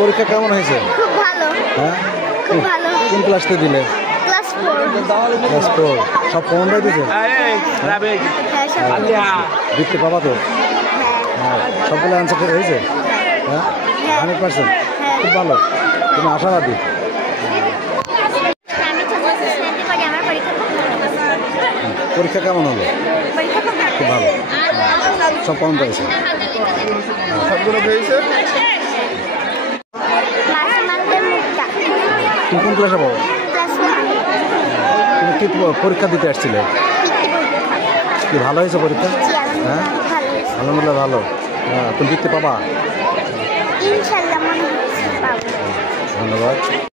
পরীক্ষা কেমন হয়েছে? খুব ভালো। হ্যাঁ, খুব ভালো। কোন ক্লাসতে দিলে? ক্লাস 4। ক্লাস 4। সব কমন দিয়েছে? হ্যাঁ, সব দেখতে পাবা তো? হ্যাঁ। সবগুলো অ্যান্সার হয়েছে? হ্যাঁ, 100%। খুব ভালো, তুমি আশাবাদী। আমি তো বলতে পারি আমার পরীক্ষা খুব ভালো। পরীক্ষা কেমন হলো? পরীক্ষা খুব ভালো, সব কমন পেয়েছে? সবগুলো পেয়েছে? তুমি কোন ক্লাসে পড়ো? তুমি কি পরীক্ষা দিতে আসছিলে? কি ভালো হয়েছে পরীক্ষা? হ্যাঁ, আলহামদুলিল্লাহ ভালো। তুমি দেখতে পাবা? ইনশাআল্লাহ মনে হচ্ছে পাবো। ধন্যবাদ।